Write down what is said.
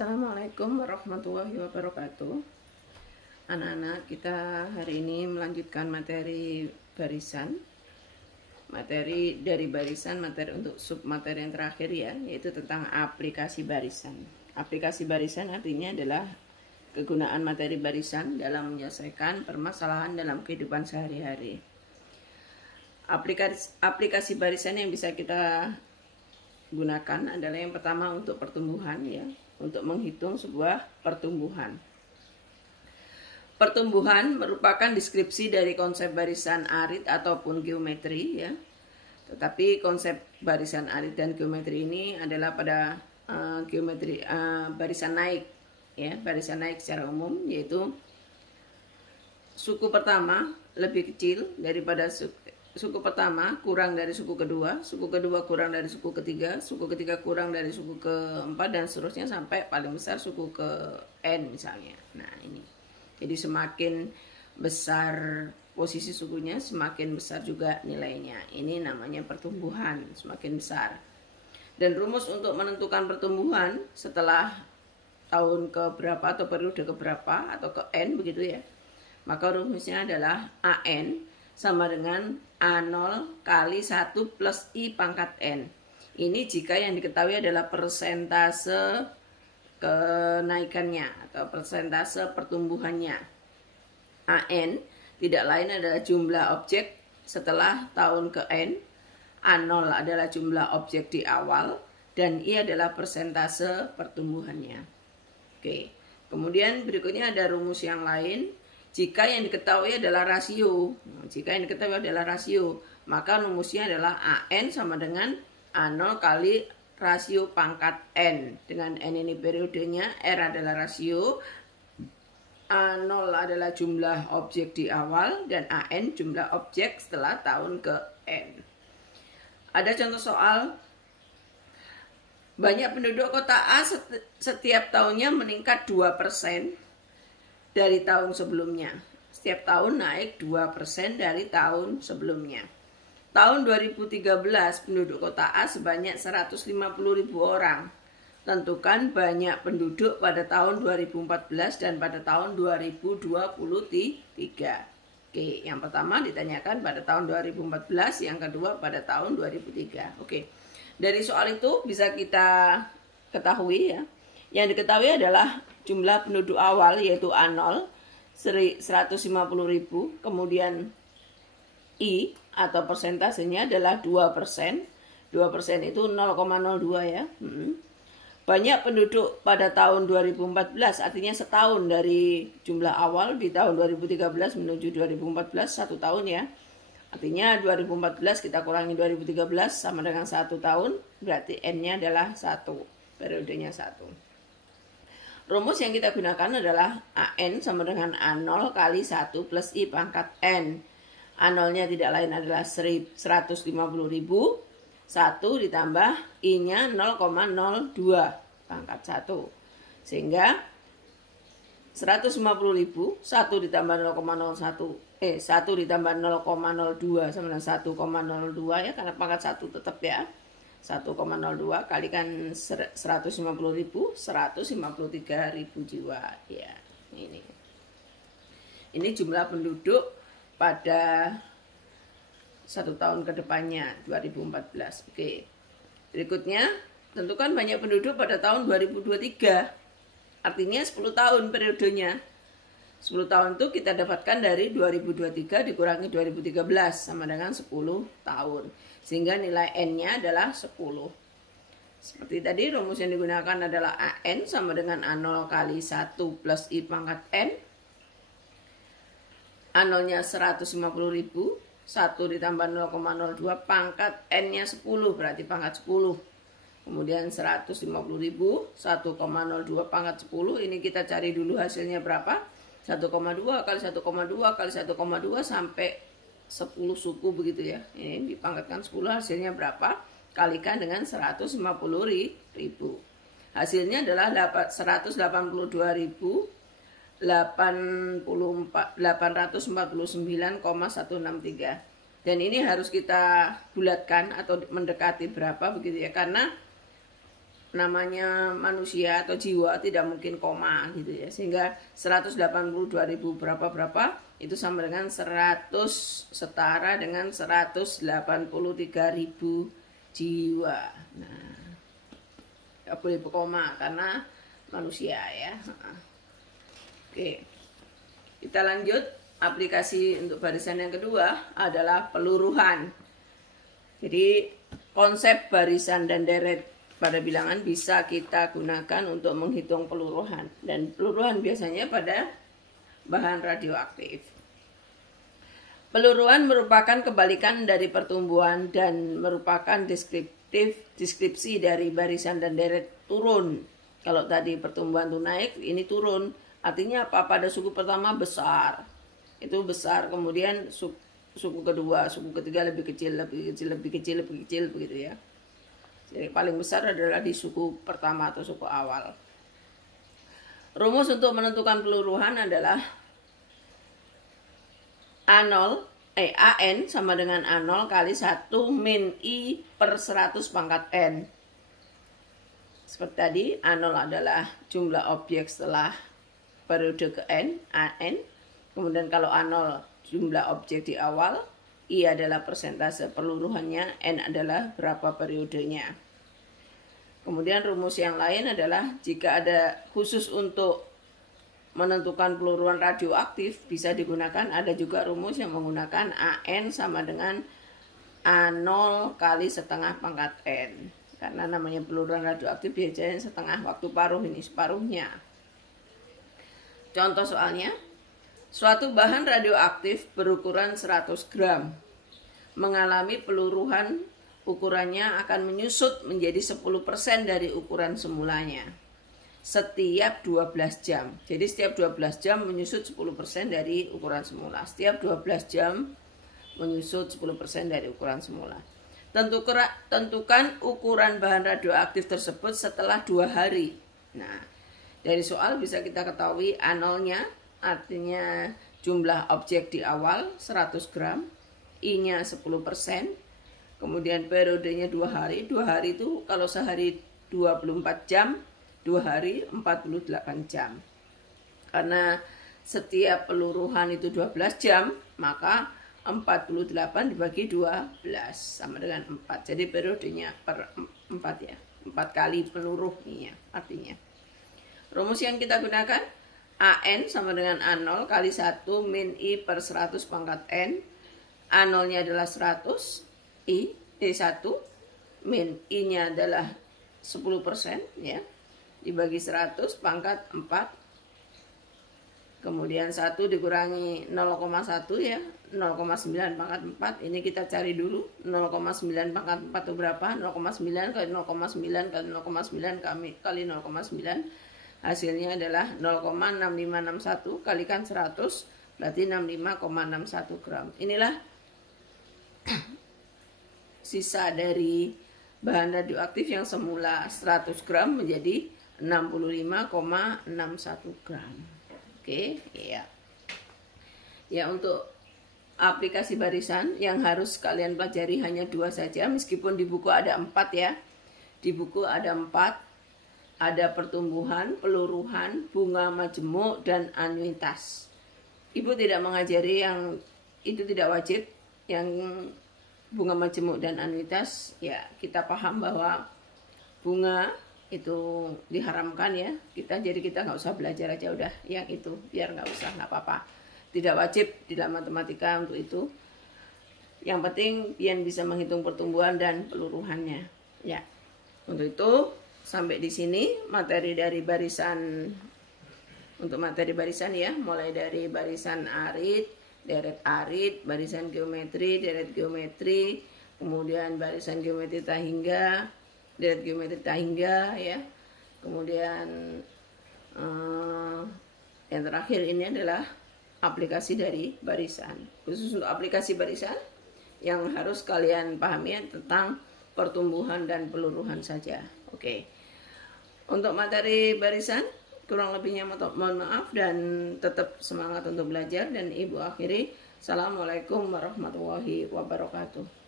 Assalamualaikum warahmatullahi wabarakatuh. Anak-anak, kita hari ini melanjutkan materi barisan. Materi dari barisan, materi untuk submateri yang terakhir ya, yaitu tentang aplikasi barisan. Aplikasi barisan artinya adalah kegunaan materi barisan dalam menyelesaikan permasalahan dalam kehidupan sehari-hari. Aplikasi barisan yang bisa kita gunakan adalah yang pertama untuk pertumbuhan ya, untuk menghitung sebuah pertumbuhan. Pertumbuhan merupakan deskripsi dari konsep barisan arit ataupun geometri ya. Tetapi konsep barisan arit dan geometri ini adalah pada geometri barisan naik ya, barisan naik secara umum, yaitu suku pertama lebih kecil daripada suku pertama kurang dari suku kedua kurang dari suku ketiga kurang dari suku keempat, dan seterusnya sampai paling besar suku ke N misalnya. Nah ini, jadi semakin besar posisi sukunya, semakin besar juga nilainya. Ini namanya pertumbuhan, semakin besar. Dan rumus untuk menentukan pertumbuhan setelah tahun ke berapa atau periode ke berapa atau ke N begitu ya, maka rumusnya adalah AN sama dengan A0 kali 1 plus I pangkat N. Ini jika yang diketahui adalah persentase kenaikannya atau persentase pertumbuhannya. AN tidak lain adalah jumlah objek setelah tahun ke N. A0 adalah jumlah objek di awal, dan I adalah persentase pertumbuhannya. Oke. Kemudian berikutnya ada rumus yang lain. Jika yang diketahui adalah rasio, maka rumusnya adalah AN sama dengan A0 kali rasio pangkat N. Dengan N ini periodenya, R adalah rasio, A0 adalah jumlah objek di awal, dan AN jumlah objek setelah tahun ke N. Ada contoh soal. Banyak penduduk kota A setiap tahunnya meningkat 2% dari tahun sebelumnya. Setiap tahun naik 2% dari tahun sebelumnya. Tahun 2013 penduduk kota A sebanyak 150.000 orang. Tentukan banyak penduduk pada tahun 2014 dan pada tahun 2023. Oke, yang pertama ditanyakan pada tahun 2014, yang kedua pada tahun 2003. Oke. Dari soal itu bisa kita ketahui ya. Yang diketahui adalah jumlah penduduk awal yaitu A0 150.000, kemudian I atau persentasenya adalah 2%. 2% itu 0,02 ya. Banyak penduduk pada tahun 2014, artinya setahun dari jumlah awal di tahun 2013 menuju 2014, 1 tahun ya. Artinya 2014 kita kurangi 2013 sama dengan 1 tahun, berarti N-nya adalah 1, periodenya 1. Rumus yang kita gunakan adalah AN sama dengan A0 kali 1 plus I pangkat N. A0-nya tidak lain adalah 150.000, 1 ditambah I-nya 0,02 pangkat 1. Sehingga 150.000, 1 ditambah 1 ditambah 0,02 sama dengan 1,02 ya, karena pangkat 1 tetap ya. 1,02 kalikan 150.000, 153.000 jiwa ya. Ini jumlah penduduk pada 1 tahun ke depannya 2014. Oke. Berikutnya, tentukan banyak penduduk pada tahun 2023. Artinya 10 tahun periodenya. 10 tahun itu kita dapatkan dari 2023 dikurangi 2013 sama dengan 10 tahun. Sehingga nilai N-nya adalah 10. Seperti tadi, rumus yang digunakan adalah AN sama dengan A0 kali 1 plus I pangkat N. A0-nya 150.000, 1 ditambah 0,02 pangkat N-nya 10, berarti pangkat 10. Kemudian 150.000, 1,02 pangkat 10, ini kita cari dulu hasilnya berapa. 1,2 kali 1,2 kali 1,2 sampai 10 suku begitu ya. Ini dipangkatkan 10, hasilnya berapa? Kalikan dengan 150.000. Hasilnya adalah 849,163. Dan ini harus kita bulatkan atau mendekati berapa begitu ya. Karena namanya manusia atau jiwa tidak mungkin koma gitu ya, sehingga 182.000 berapa itu sama dengan 100, setara dengan 183.000 jiwa. Nah, nggak boleh berkoma karena manusia ya. Oke, kita lanjut. Aplikasi untuk barisan yang kedua adalah peluruhan. Jadi konsep barisan dan deret pada bilangan bisa kita gunakan untuk menghitung peluruhan, dan peluruhan biasanya pada bahan radioaktif. Peluruhan merupakan kebalikan dari pertumbuhan dan merupakan deskripsi dari barisan dan deret turun. Kalau tadi pertumbuhan itu naik, ini turun. Artinya apa? Pada suku pertama besar, itu besar, kemudian suku kedua, suku ketiga lebih kecil begitu ya. Jadi paling besar adalah di suku pertama atau suku awal. Rumus untuk menentukan peluruhan adalah AN sama dengan A0 kali 1 min I per 100 pangkat N. Seperti tadi, A0 adalah jumlah objek setelah periode ke N, AN. Kemudian kalau A0 jumlah objek di awal, I adalah persentase peluruhannya, N adalah berapa periodenya. Kemudian rumus yang lain adalah jika ada khusus untuk menentukan peluruhan radioaktif bisa digunakan, ada juga rumus yang menggunakan AN sama dengan A0 kali setengah pangkat N. Karena namanya peluruhan radioaktif biasanya setengah waktu paruh, ini separuhnya. Contoh soalnya, suatu bahan radioaktif berukuran 100 gram mengalami peluruhan, ukurannya akan menyusut menjadi 10% dari ukuran semulanya setiap 12 jam. Jadi setiap 12 jam menyusut 10% dari ukuran semula. Setiap 12 jam menyusut 10% dari ukuran semula. Tentukan ukuran bahan radioaktif tersebut setelah 2 hari. Nah, dari soal bisa kita ketahui A0-nya, artinya jumlah objek di awal 100 gram, I-nya 10%, kemudian periodenya 2 hari. 2 hari itu kalau sehari 24 jam, 2 hari 48 jam. Karena setiap peluruhan itu 12 jam, maka 48 dibagi 12 sama dengan 4. Jadi periodenya per 4 ya. 4 kali peluruhnya artinya. Rumus yang kita gunakan AN sama dengan A0 kali 1 min I per 100 pangkat N. A0-nya adalah 100, I1 min I-nya adalah 10% ya. Dibagi 100 pangkat 4. Kemudian 1 dikurangi 0,1 ya. 0,9 pangkat 4. Ini kita cari dulu 0,9 pangkat 4 itu berapa? 0,9 kali 0,9 kali 0,9 kali 0,9. Hasilnya adalah 0,6561 kalikan 100, berarti 65,61 gram. Inilah sisa dari bahan radioaktif yang semula 100 gram menjadi 65,61 gram. Oke, ya. Ya, untuk aplikasi barisan yang harus kalian pelajari hanya 2 saja, meskipun di buku ada 4 ya. Di buku ada 4. Ada pertumbuhan, peluruhan, bunga majemuk, dan anuitas. Ibu tidak mengajari yang itu, tidak wajib. Yang bunga majemuk dan anuitas, ya kita paham bahwa bunga itu diharamkan ya. Jadi kita nggak usah belajar aja udah yang itu, biar nggak usah, nggak apa-apa. Tidak wajib di dalam matematika untuk itu. Yang penting pian bisa menghitung pertumbuhan dan peluruhannya. Ya, untuk itu sampai di sini materi dari barisan, untuk materi barisan ya, mulai dari barisan arit, deret arit, barisan geometri, deret geometri, kemudian barisan geometri tahingga, deret geometri tahingga ya. Kemudian yang terakhir ini adalah aplikasi dari barisan. Khusus untuk aplikasi barisan yang harus kalian pahami tentang pertumbuhan dan peluruhan saja. Oke. Untuk materi barisan kurang lebihnya mohon maaf, dan tetap semangat untuk belajar. Dan ibu akhiri, assalamualaikum warahmatullahi wabarakatuh.